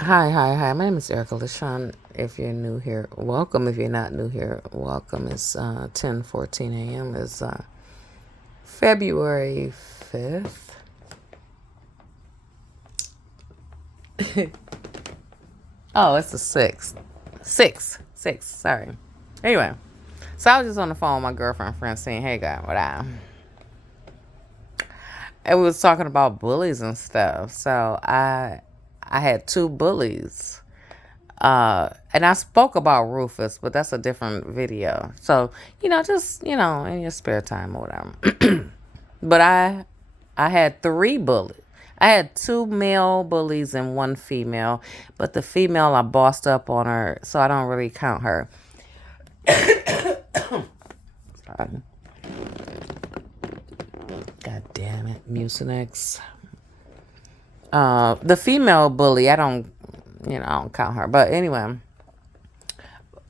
Hi. My name is Erica LaShawn. If you're new here, welcome. If you're not new here, welcome. It's 10:14 a.m. It's February 5th. Oh, it's the 6th. 6. Sorry. Anyway, so I was just on the phone with my girlfriend saying, hey, guy, what I. And we was talking about bullies and stuff. So I had two bullies. And I spoke about Rufus, but that's a different video. So, just, in your spare time or whatever. But I had three bullies. I had two male bullies and one female, but the female I bossed up on her, so I don't really count her. Sorry. God damn it, Mucinex. The female bully, I don't count her. But anyway,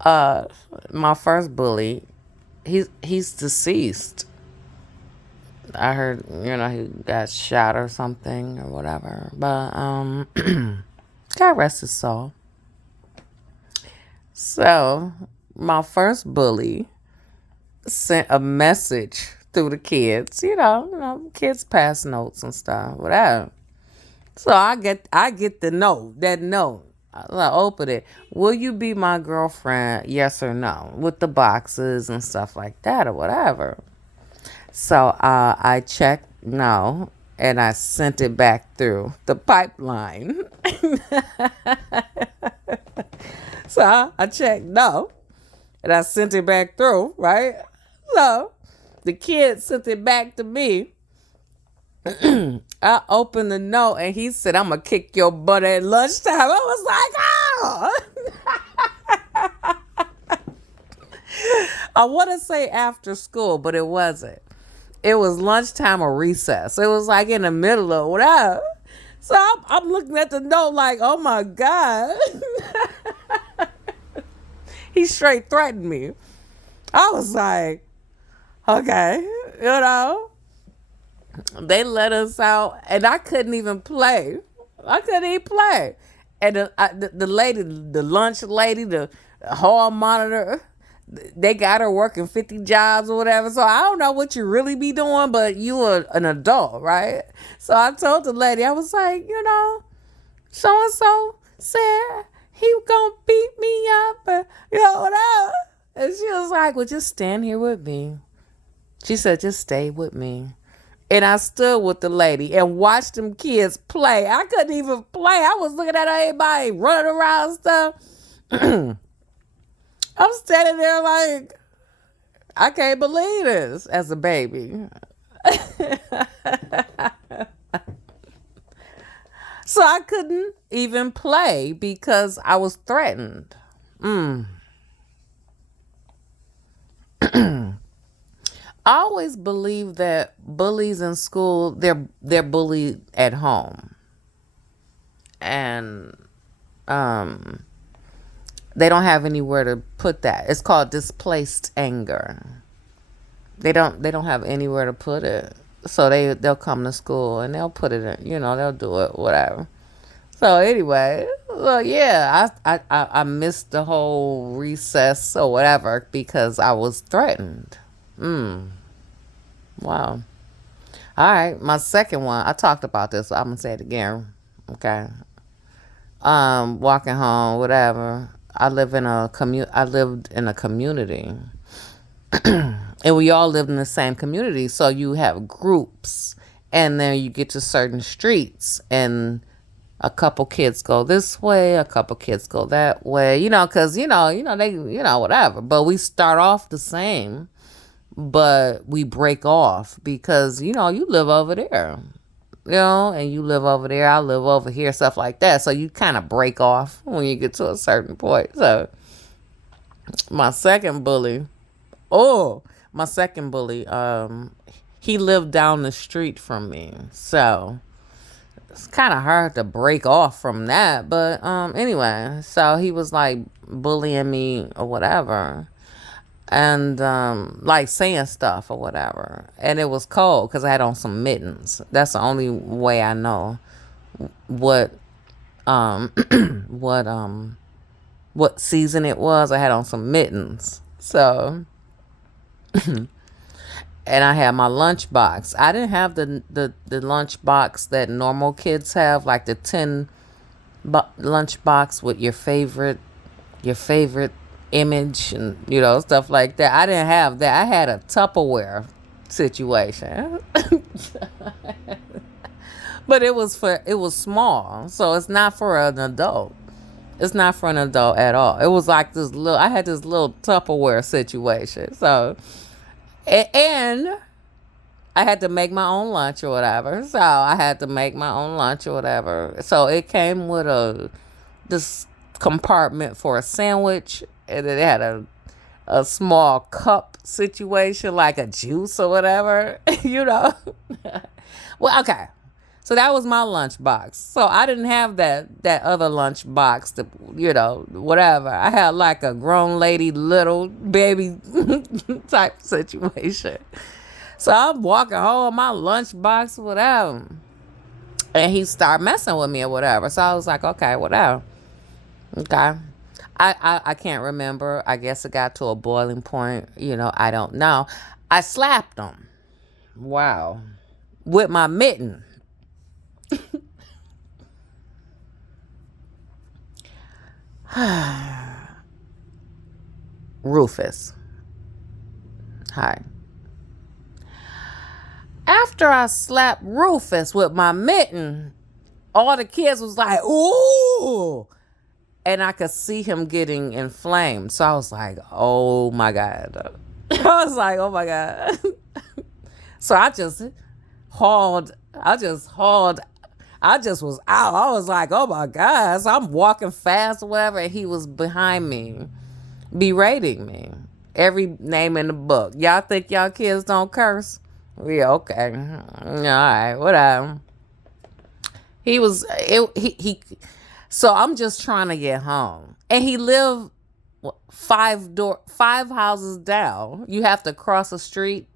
uh, my first bully, he's deceased. I heard, he got shot or something or whatever. But God rest his soul. So my first bully sent a message through the kids. Kids pass notes and stuff, whatever. So I get the note, that note. I open it. Will you be my girlfriend? Yes or no? With the boxes and stuff like that or whatever. So I checked no, and I sent it back through the pipeline. So I checked no, and I sent it back through, right? So the kid sent it back to me. I opened the note, and he said, I'm going to kick your butt at lunchtime. I was like, oh. I want to say after school, but it wasn't. It was lunchtime or recess. It was like in the middle of whatever. So I'm looking at the note like, oh my God. He straight threatened me. I was like, okay, they let us out, and I couldn't even play. I couldn't even play. And the lady, the lunch lady, the hall monitor, they got her working 50 jobs or whatever. So I don't know what you really be doing, but you are an adult, right? So I told the lady, I was like, so and so said he gonna beat me up, and whatever. And she was like, well, just stand here with me. She said, just stay with me. And I stood with the lady and watched them kids play. I couldn't even play. I was looking at everybody running around and stuff. I'm standing there like, I can't believe this as a baby. So I couldn't even play because I was threatened. Mm. I always believe that bullies in school, they're bullied at home. And um they don't have anywhere to put that. It's called displaced anger. They don't have anywhere to put it. So they'll come to school and they'll put it in, they'll do it, whatever. So anyway, well, yeah, I missed the whole recess or whatever because I was threatened. Mm, wow. All right, my second one, I talked about this, so I'm gonna say it again. Okay. Walking home, whatever. I lived in a community, and we all lived in the same community. So you have groups, and then you get to certain streets, and a couple kids go this way, a couple kids go that way. Because they, whatever. But we start off the same, but we break off because you live over there. And you live over there, I live over here, stuff like that. So you kind of break off when you get to a certain point. So my second bully, oh, my second bully, he lived down the street from me. So it's kind of hard to break off from that. But anyway, so he was like bullying me or whatever. And like saying stuff or whatever. And it was cold because I had on some mittens. That's the only way I know what um what what season it was. I had on some mittens. So, and I had my lunch box. I didn't have the lunch box that normal kids have, like the tin lunch box with your favorite image and stuff like that. I didn't have that. I had a Tupperware situation. But it was small, so it's not for an adult. It's not for an adult at all. It was like this little. I had this little Tupperware situation. So and I had to make my own lunch or whatever. So I had to make my own lunch or whatever. So it came with this compartment for a sandwich, and it had a small cup situation like a juice or whatever. you know. Well, okay. So that was my lunch box. So I didn't have that other lunch box, whatever. I had like a grown lady, little baby type situation. So I'm walking home, my lunch box, whatever. And he started messing with me or whatever. So I was like, okay, whatever. Okay. I can't remember. I guess it got to a boiling point. I don't know. I slapped him. Wow. With my mitten. Rufus. Hi. After I slapped Rufus with my mitten, all the kids was like, ooh. And I could see him getting inflamed. So I was like, oh my God. I was like, oh my God. So I just hauled. I just was out. I was like, oh my God. So I'm walking fast or whatever. And he was behind me, berating me. Every name in the book. Y'all think y'all kids don't curse? Yeah, okay. All right, whatever. He was, so I'm just trying to get home. And he lived five houses down. You have to cross a street.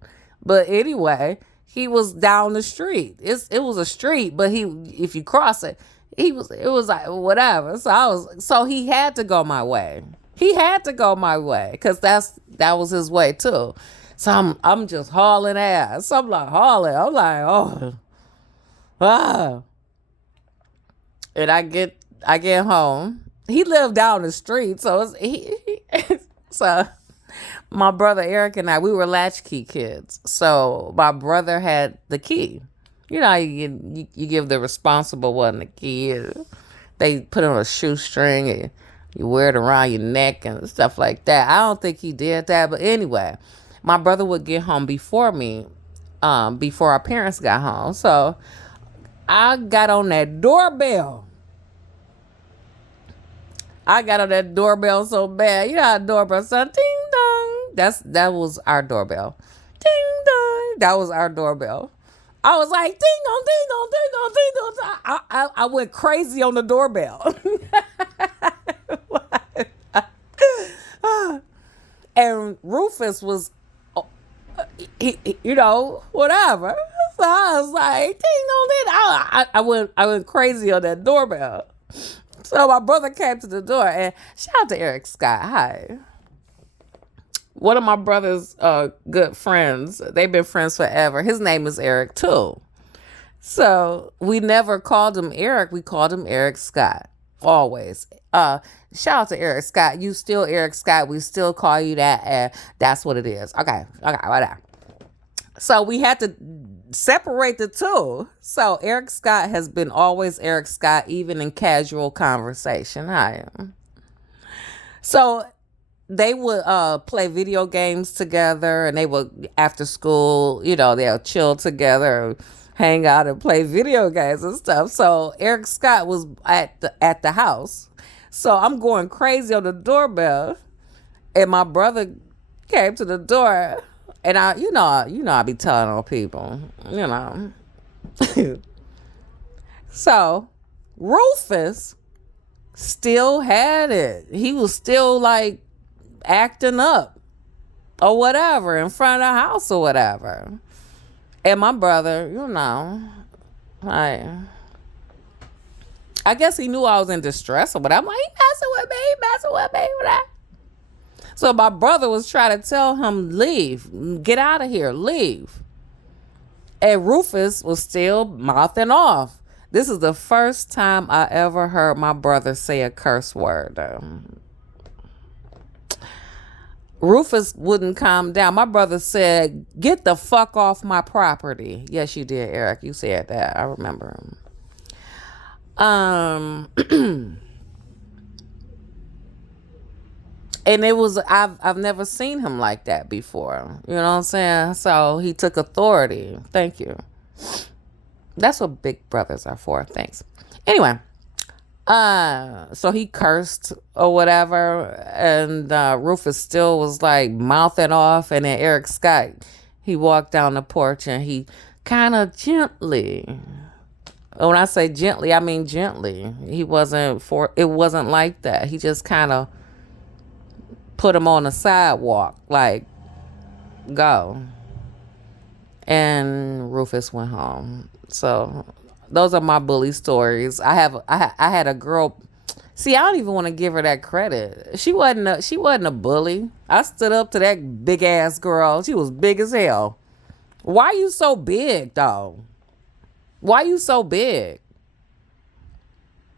But anyway, he was down the street. It was a street, but if you cross it, it was like whatever. So he had to go my way. He had to go my way because that was his way too. So I'm just hauling ass. I'm like hauling. I'm like, oh, ah. And I get home. He lived down the street, so so my brother Eric and we were latchkey kids. So my brother had the key. You give the responsible one the key. They put it on a shoestring and you wear it around your neck and stuff like that. I don't think he did that, but anyway, my brother would get home before me, before our parents got home. So I got on that doorbell. I got on that doorbell so bad. You know how a doorbell sound? Ding dong. That was our doorbell. Ding dong. That was our doorbell. I was like, ding dong, ding dong, ding dong, ding dong. I went crazy on the doorbell. And Rufus was, whatever. So I was like, ding dong, ding. I went crazy on that doorbell. So my brother came to the door, and shout out to Eric Scott. Hi. One of my brother's good friends. They've been friends forever. His name is Eric too. So we never called him Eric. We called him Eric Scott. Always. Shout out to Eric Scott. You still Eric Scott. We still call you that. And that's what it is. Okay. Whatever. So we had to separate the two. So Eric Scott has been always Eric Scott, even in casual conversation. Hi. So they would play video games together, and they would, after school, they'll chill together, hang out and play video games and stuff. So Eric Scott was at the house. So I'm going crazy on the doorbell, and my brother came to the door. And I be telling on people, So Rufus still had it. He was still like acting up or whatever in front of the house or whatever. And my brother, I I guess he knew I was in distress, but I'm like, he messing with me, he messing with me. With that. So my brother was trying to tell him, leave, get out of here, leave. And Rufus was still mouthing off. This is the first time I ever heard my brother say a curse word. Rufus wouldn't calm down. My brother said, get the fuck off my property. Yes, you did, Eric. You said that. I remember him. And it was, I've never seen him like that before. You know what I'm saying? So he took authority. Thank you. That's what big brothers are for. Thanks. Anyway, so he cursed or whatever, and Rufus still was like mouthing off, and then Eric Scott, he walked down the porch and he kind of gently, when I say gently, I mean gently. It wasn't like that. He just kind of put him on the sidewalk, like, go. And Rufus went home. So those are my bully stories. I had a girl. See, I don't even want to give her that credit. She wasn't a bully. I stood up to that big ass girl. She was big as hell. Why you so big though? Why you so big?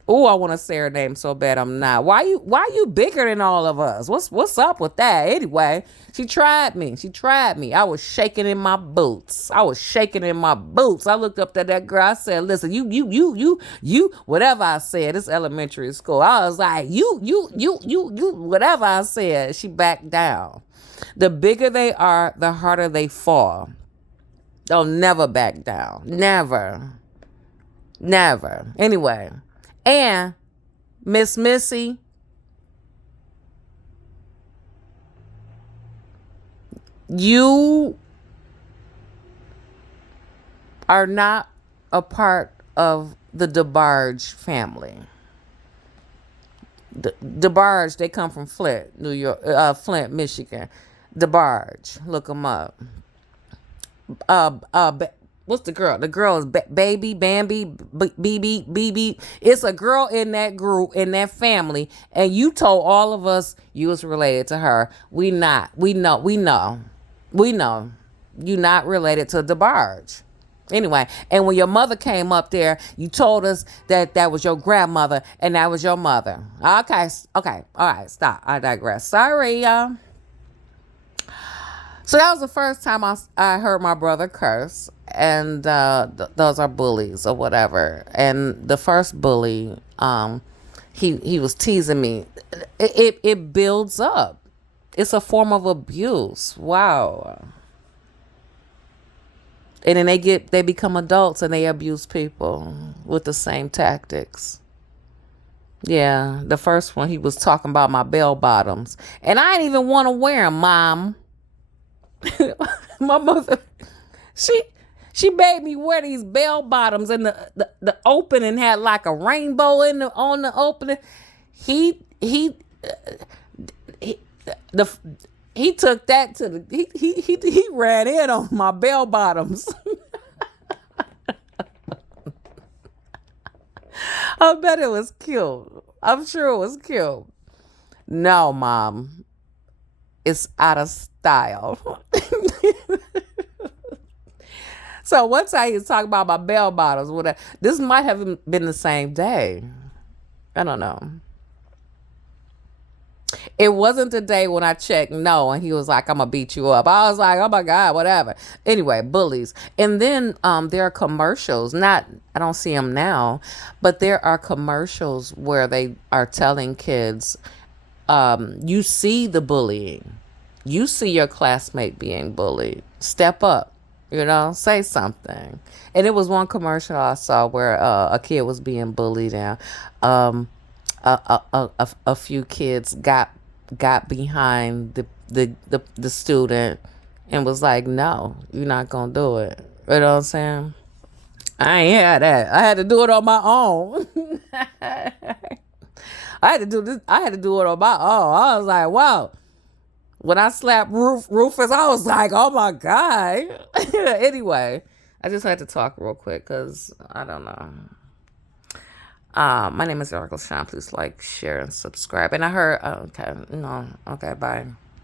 Oh, I want to say her name so bad I'm not. Why you bigger than all of us? What's up with that? Anyway, she tried me. I was shaking in my boots. I looked up at that girl. I said, listen, you, whatever I said. It's elementary school. I was like, you, whatever I said. She backed down. The bigger they are, the harder they fall. They'll never back down. Never. Anyway. And Miss Missy, you are not a part of the DeBarge family. DeBarge, they come from Flint, New York, Flint, Michigan. DeBarge, look them up. What's the girl? The girl is Baby, Bambi, BB. It's a girl in that group, in that family, and you told all of us you was related to her. We not. We know. You not related to DeBarge. Anyway, and when your mother came up there, you told us that was your grandmother and that was your mother. Okay, all right, stop. I digress. Sorry, y'all. So that was the first time I heard my brother curse, and those are bullies or whatever. And the first bully, he was teasing me. It builds up. It's a form of abuse. Wow. And then they become adults and they abuse people with the same tactics. Yeah, the first one, he was talking about my bell bottoms, and I didn't even want to wear them, Mom. My mother, she made me wear these bell bottoms, and the opening had like a rainbow on the opening. He took that to the he ran in on my bell bottoms. I bet it was cute. I'm sure it was cute. No, Mom. It's out of style. So one time he was talking about my bell bottoms. This might have been the same day. I don't know. It wasn't the day when I checked no, and he was like, I'm gonna beat you up. I was like, oh my God, whatever. Anyway, bullies. And then there are commercials. I don't see them now, but there are commercials where they are telling kids, you see the bullying. You see your classmate being bullied. Step up, say something. And it was one commercial I saw where a kid was being bullied, and a few kids got behind the student and was like, no, you're not gonna do it. You know what I'm saying? I ain't had that. I had to do it on my own. I had to do this. I had to do it on my own. I was like, wow. When I slapped Rufus, I was like, oh my God. Anyway, I just had to talk real quick because I don't know. My name is Erica Sean. Please like, share, and subscribe. And I heard, okay, no, okay, bye.